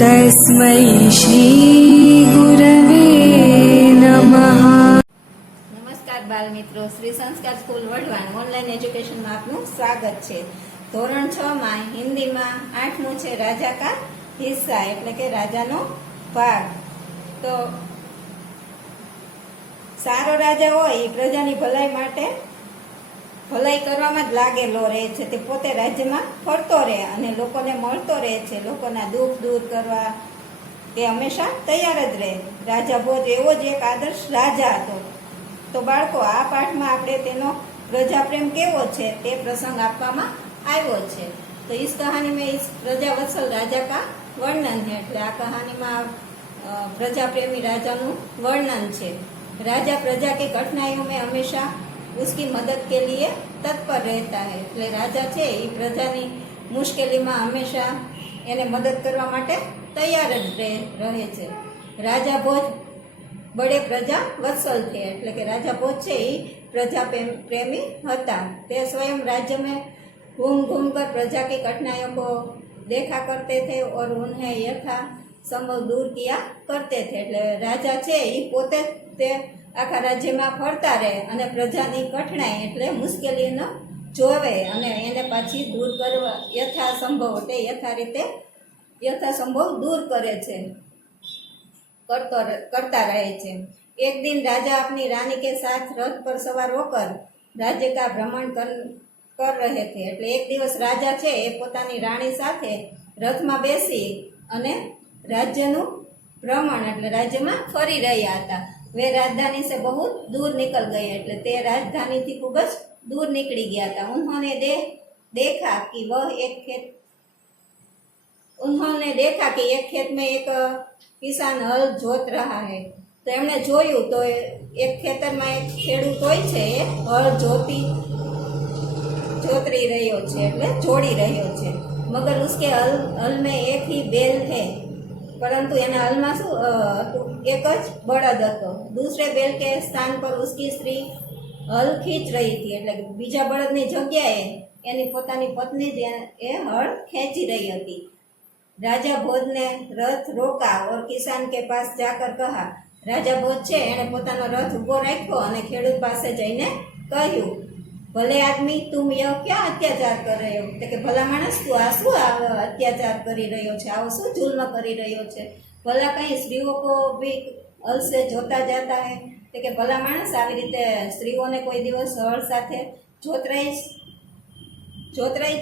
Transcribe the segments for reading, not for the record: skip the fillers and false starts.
तस्मै श्री गुरवे नमः। નમસ્કાર બાળ મિત્રો, શ્રી સંસ્કાર સ્કૂલ વઢવાણ ઓનલાઈન એજ્યુકેશનમાં આપનું સ્વાગત છે। ધોરણ 6 માં હિન્દીમાં 8મું છે રાજા કા હિસ્સા એટલે કે રાજાનો ભાગ। તો સારો રાજા હોય એ પ્રજાની ભલાઈ માટે ભલાઈ કરવામાં જ લાગેલો રહે છે। તે પોતે રાજ્યમાં ફરતો રહે અને લોકોને મળતો રહે છે, લોકોના દુઃખ દૂર કરવા તે હંમેશા તૈયાર જ રહે। રાજા ભોજ એવો જ એક આદર્શ રાજા હતો। તો બાળકો, આ પાઠમાં આપણે તેનો પ્રજાપ્રેમ કેવો છે તે પ્રસંગ આપવામાં આવ્યો છે। તો इस कहानी में इस प्रजावत्सल राजा का वर्णन है। એટલે આ કહાનીમાં પ્રજાપ્રેમી રાજાનું વર્ણન છે। राजा प्रजा की कठिनाइयों में हमेशा उसकी मदद के लिए तत्पर रहता है। એટલે રાજા છે એ પ્રજાની મુશ્કેલીમાં હંમેશા એને મદદ કરવા માટે તૈયાર જ રહે છે। રાજા ભોજ बड़े प्रजा वत्सल थे એટલે કે રાજા ભોજ છે એ પ્રજા प्रेमी હતા। તે स्वयं राज्य में घूम घूम कर प्रजा की कठिनाइयों को देखा करते थे और उन्हें यथा संभव दूर किया करते थे। એટલે રાજા છે એ પોતે તે આખા રાજ્યમાં ફરતા રહે અને પ્રજાની કઠણાઈ એટલે મુશ્કેલીનો જોવે અને એને પાછી દૂર કરવા યથાસંભવ એટલે યથાસંભવ દૂર કરે છે, करता रहे थे। एक दिन राजा अपनी रानी के साथ रथ पर सवार होकर राज्य का भ्रमण कर रहे थे। એટલે એક દિવસ રાજા છે એ પોતાની રાણી સાથે રથમાં બેસી અને રાજ્યનું ભ્રમણ એટલે રાજ્યમાં ફરી રહ્યા હતા। वे राजधानी से बहुत दूर निकल गए એટલે તે રાજધાનીથી ખૂબ જ દૂર નીકળી ગયા હતા। उन्होंने देखा कि एक खेत में एक કિસાન હલ જોત રહા હૈ। તો એમણે જોયું તો એક ખેતરમાં એક ખેડૂત હોય છે એ હળ જોતરી રહ્યો છે એટલે જોડી રહ્યો છે। મગર ઉસકે હલ મેં એક ही बैल है, પરંતુ એના હલમાં શું હતું, એક જ બળદ હતો। दूसरे बैल के स्थान पर उसकी स्त्री હલ ખીંચ રહી હતી એટલે બીજા બળદની જગ્યાએ એની પોતાની પત્ની જ એ હળ ખેંચી રહી હતી। राजा भोज ने रथ रोका और किसान के पास जाकर कहा। राजा भोज છે એણે પોતાનો રથ ઊભો રાખ્યો અને ખેડૂત પાસે જઈને કહ્યું, ભલે આદમી તુમ યહ ક્યાં અત્યાચાર કર રહ્યો તો કે ભલા માણસ તું આ શું અત્યાચાર કરી રહ્યો છે, આવો શું જુલ્મ કરી રહ્યો છે। ભલા કઈ સ્ત્રીઓ કો ભી હલ સે જોતા જાતા હૈ તો કે ભલા માણસ આવી રીતે સ્ત્રીઓને કોઈ દિવસ હળ સાથે જોતરાઈ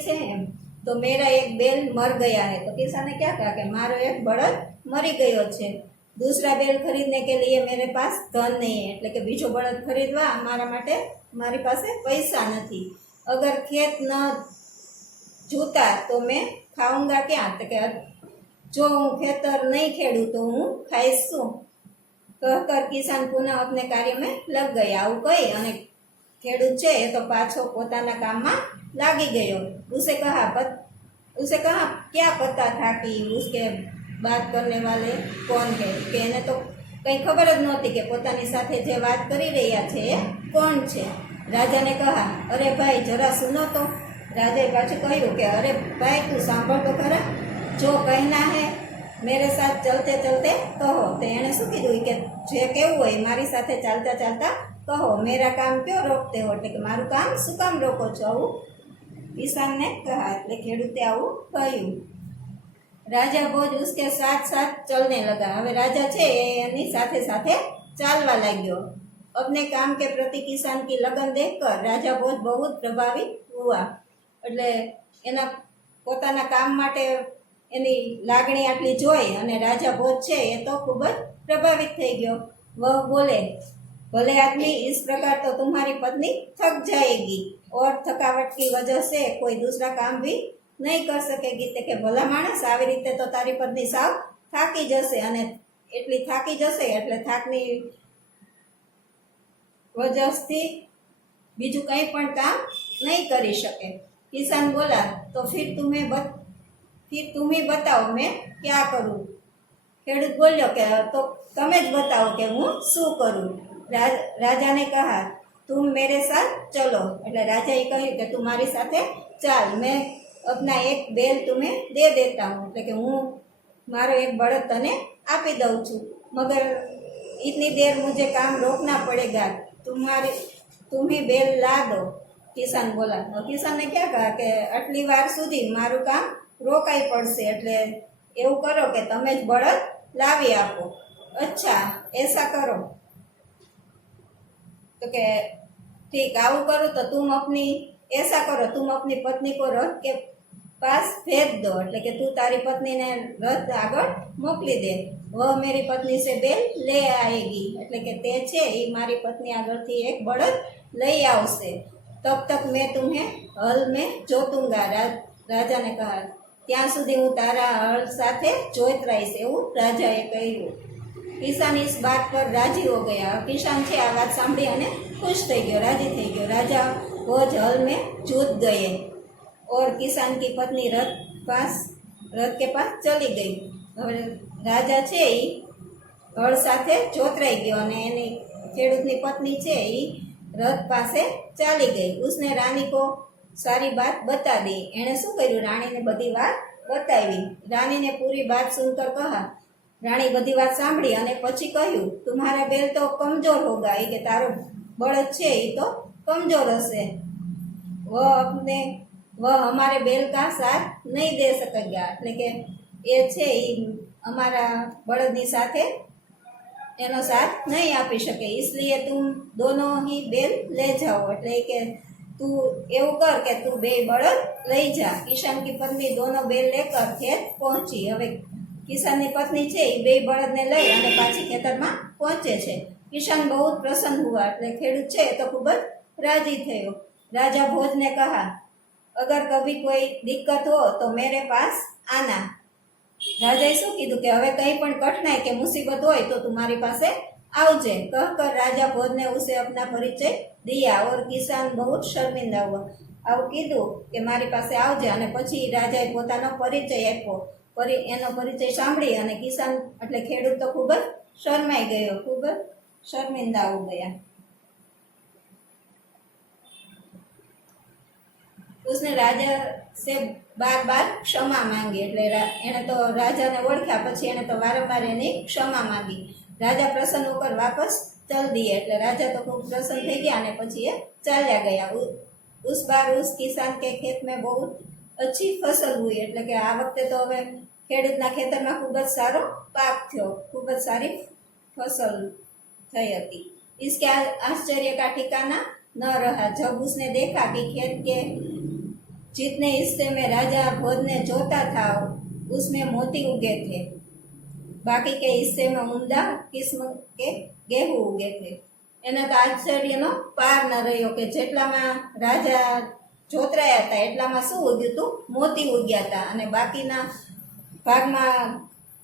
છે એમ। तो मेरा एक बैल मर गया है। तो किसान ने क्या कहा कि मारो एक बળદ मरी गयो છે। दूसरा बैल खरीदने के लिए मेरे पास धन नहीं है એટલે કે બીજો બળદ ખરીદવા મારા માટે મારી પાસે પૈસા નથી। अगर खेत न જોતા તો मैं खाऊंगा क्या તો કે જો હું ખેતર નહીં ખેડું તો હું ખાઈશ શું। कहकर किसान पुनः अपने कार्य में लग गया। આવું કહી અને ખેડૂત છે એ તો પાછો પોતાના કામમાં लागी गयो। उसे कहा क्या पता था कि उसके बात करने वाले कौन है કે એને તો કંઈ ખબર જ નહોતી કે પોતાની સાથે જે વાત કરી રહ્યા છે એ કોણ છે। રાજાને કહા, અરે ભાઈ જરા સુનો તો। રાજાએ પાછું કહ્યું કે અરે ભાઈ તું સાંભળ તો ખરા, જો કહેના હે મેરે સાથ ચલતે ચલતે કહો। તો એણે શું કીધું કે જે કેવું હોય મારી સાથે ચાલતા ચાલતા કહો। મેરા કામ ક્યો રોકતે હો એટલે કે મારું કામ શું કામ રોકો છો। આવું किसान ने कहा એટલે ખેડૂતે આવું કહ્યું। રાજા ભોજ उसके साथ साथ चलने लगा। હવે રાજા છે એની સાથે સાથે ચાલવા લાગ્યો। अपने काम के प्रति किसान की लगन देखकर राजा भोज बहुत प्रभावित हुआ। એટલે એના પોતાના કામ માટે એની લાગણી આટલી જોઈ અને રાજા ભોજ છે એ તો ખૂબ જ પ્રભાવિત થઈ ગયો। વહ બોલે, भले आदमी इस प्रकार तो तुम्हारी पत्नी थक जाएगी और थकावट की वजह से कोई दूसरा काम भी नहीं कर सकेगी। तो के भला माणस આવી રીતે તો તારી પત્ની સાવ થાકી જશે અને એટલી થાકી જશે એટલે થાકની વજહથી બીજું કંઈ પણ કામ નહીં કરી શકે। કિસાન બોલા, तो फिर तुम ही बताओ मैं क्या करूं। ખેડૂત બોલ્યો કે તો તમે જ બતાવો કે હું શું કરું। राजा ने कहा तुम मेरे साथ चलो એટલે રાજાએ કહ્યું કે તું મારી સાથે ચાલ, मैं अपना एक बैल तुम्हें दे देता हूँ એટલે કે હું मारो एक बड़द तने आपी दऊं छू, मगर इतनी देर मुझे काम रोकना पड़ेगा, तुम्हें बेल ला दो। किसान बोला। और किसान ने क्या कहा कि आटली वार सुधी मारू काम रोकाई पड़शे, एटले एवुं करो कि तमे ज बळद लावी आपो। अच्छा ऐसा करो। तो के ठीक, आवुं करो तो ऐसा करो तुम अपनी पत्नी को रथ के पास भेज दो, એટલે કે તું તારી પત્નીને રથ આગળ મોકલી દે। વह मेरी पत्नी से बेल ले आएगी, એટલે કે તે છે એ મારી પત્ની આગળથી એક બળદ લઈ આવશે। तब तक मैं तुम्हें हल में जोतूंगा, राजा ने कहा। ત્યાં સુધી હું તારા હળ સાથે જોત રહીશ, એવું રાજાએ કહ્યું। કિસાન इस बात पर राजी हो गया। किसान છે આ વાત સાંભળી અને खुश થઈ ગયો, રાજી થઈ ગયો। राजा रोज हल में जूत गए और किसान की पत्नी रथ के पास चली गई। હવે રાજા છે એ હળ સાથે જોતરાઈ ગયો અને એની ખેડૂતની પત્ની છે એ રથ પાસે ચાલી ગઈ। उसने रानी को सारी बात बता दी। એણે શું કર્યું, રાણીને બધી વાત બતાવી। रानी ने पूरी बात सुनकर कहा, रानी बधी बात सांभળી અને પછી કહ્યું, तुम्हारा बैल तो कमजोर होगा, એ કે તારો બળદ છે એ તો कमजोर હશે। वह हमारे बैल का साथ नहीं दे सकेगा, એટલે કે એ છે એ અમારા બળદની સાથે એનો સાથ નહીં આપી શકે। इसलिए तुम दोनों ही बैल ले जाओ, એટલે કે તું એવું કર કે તું બે બળદ લઈ જા। કિસાન की पत्नी दोनों बैल लेकर खेत पहुंची। હવે કિસાનની પત્ની છે એ બે બળદને લઈ અને પાછી ખેતરમાં પહોંચે છે। કિસાન બહુ પ્રસન્ન हुआ, એટલે ખેડૂત છે એ તો ખૂબ જ રાજી થયો। राजा भोज ने कहा, अगर कभी कोई दिक्कत हो तो मेरे पास आना। राजाए શું કીધું કે હવે કંઈ પણ કઠણાઈ કે મુસીબત હોય તો તું મારી પાસે આવજે। कहकर राजा भोज ने उसे अपना परिचय दिया और किसान बहुत शर्मिंदा हुआ। આવું કીધું કે મારી પાસે આવજે અને પછી રાજાએ પોતાનો પરિચય આપ્યો। એનો પરિચય સાંભળી અને કિસાન એટલે ખેડૂત તો ખૂબ જ શરમાઈ ગયો, ખૂબ જ શર્મિંદા हो गया। उसने राजा से बार बार क्षमा मांगी, એટલે એને તો રાજાને ઓળખ્યા પછી એને તો વારંવાર એની ક્ષમા માંગી। રાજા પ્રસન્ન હોकर वापस चल दिए, એટલે રાજા તો ખૂબ પ્રસન્ન થઈ ગયા અને પછી એ ચાલ્યા ગયા। उस बार उस किसान के खेत में बहुत अच्छी फसल हुई, એટલે કે આ વખતે તો હવે ખેડૂતના ખેતરમાં ખૂબ જ સારો પાક થયો, ખૂબ જ સારી फसल થઈ હતી। इसके आश्चर्य का ठिकाना न रहा जब उसने देखा कि खेत के जितने हिस्से में राजा भोज ने जोता था उसमें मोती उगे थे, बाकी के हिस्से में उम्दा किस्म के गेहूं उगे थे। एना तो आश्चर्यनो पार न रह्यो કે જેટલામાં રાજા જોતરાયા હતા એટલામાં શું ઉગ્યું હતું, મોતી ઉગ્યા હતા અને બાકીના ભાગમાં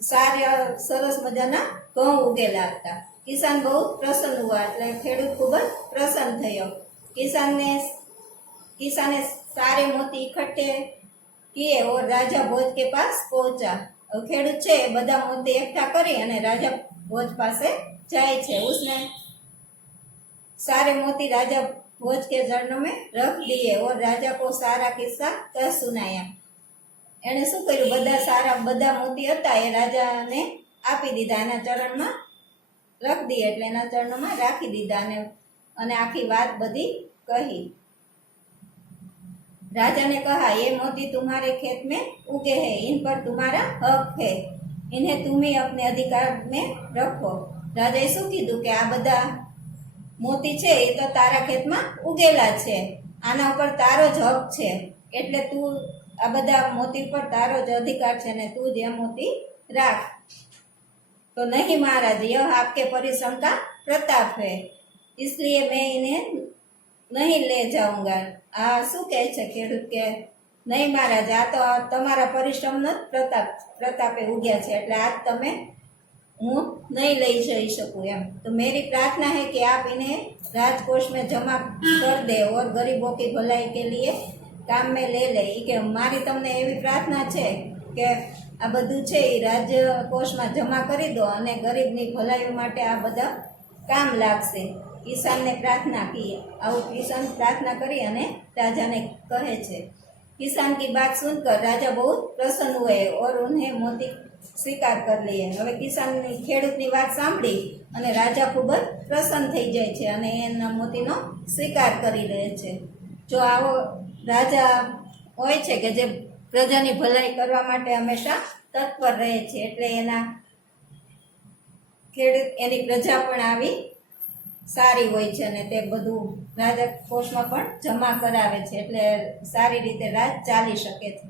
સારા સરસ મજાના ઘઉં ઉગેલા હતા। કિસાન બહુ પ્રસન્ન हुआ, એટલે ખેડૂત ખૂબ જ પ્રસન્ન થયો। किसाने सारे मोती इकट्ठे किए और राजा भोज के पास पहुंचा। खेडूत छे बधा मोती एकठा करी अने राजा भोज पासे जाए छे। उसने सारे मोती राजा भोज के चरणों में रख दिए और राजा को सारा किस्सा कह सुनाया। एने शुं कर्युं, बधा मोती हता ए राजाने आपी दीधा, एना चरणमां रख दिए, એટલે એના ચરણોમાં રાખી દીધા અને આખી વાત બધી કહી। राजा ने कहा, ये मोती तुम्हारे खेत में उगे हैं, इन पर तुम्हारा हक है, इन्हें तुम ही अपने अधिकार में रखो। राजाए શું કીધું કે આ બધા મોતી છે એ તો તારા ખેતમાં ઉગેલા છે, આના ઉપર તારો જ હક છે, એટલે તું આ બધા મોતી પર તારો જ અધિકાર છે ને તું જ એ મોતી રાખ। तो नहीं महाराज, यह आपके परिश्रम का प्रताप है, इसलिए मैं इन्हें नहीं ले जाऊंगा। आ શું કહે છે ખેડૂત કે નહીં મહારાજ, આ તો તમારા પરિશ્રમનો પ્રતાપે ઉગ્યા છે, એટલે આજ તમે હું नहीं લઈ જઈ શકું એમ। तो मेरी प्रार्थना है कि आप इन्हें राजकोष में जमा कर दे और गरीबों की भलाई के लिए काम में ले ले। કે મારી તમને એવી પ્રાર્થના છે કે આ બધું છે એ રાજકોષમાં જમા કરી દો અને ગરીબની ભલાઈ માટે આ બધા કામ લાગશે। किसान ने प्रार्थना की। आउ किसान प्रार्थना करी अने राजा ने कहे छे। किसान की बात सुनकर राजा बहुत प्रसन्न हुए और उन्हें मोती સ્વીકાર કરી લઈએ. હવે કિસાનની ખેડૂતની વાત સાંભળી અને રાજા ખૂબ જ પ્રસન્ન થઈ જાય છે અને એના મોતીનો સ્વીકાર કરી લે છે. જો આવો રાજા હોય છે કે જે પ્રજાની ભલાઈ કરવા માટે હંમેશા તત્પર રહે છે, એટલે એની પ્રજા પણ આવી સારી હોય છે અને તે બધું રાજા કોષમાં પણ જમા કરાવે છે, એટલે સારી રીતે રાજ ચાલી શકે છે.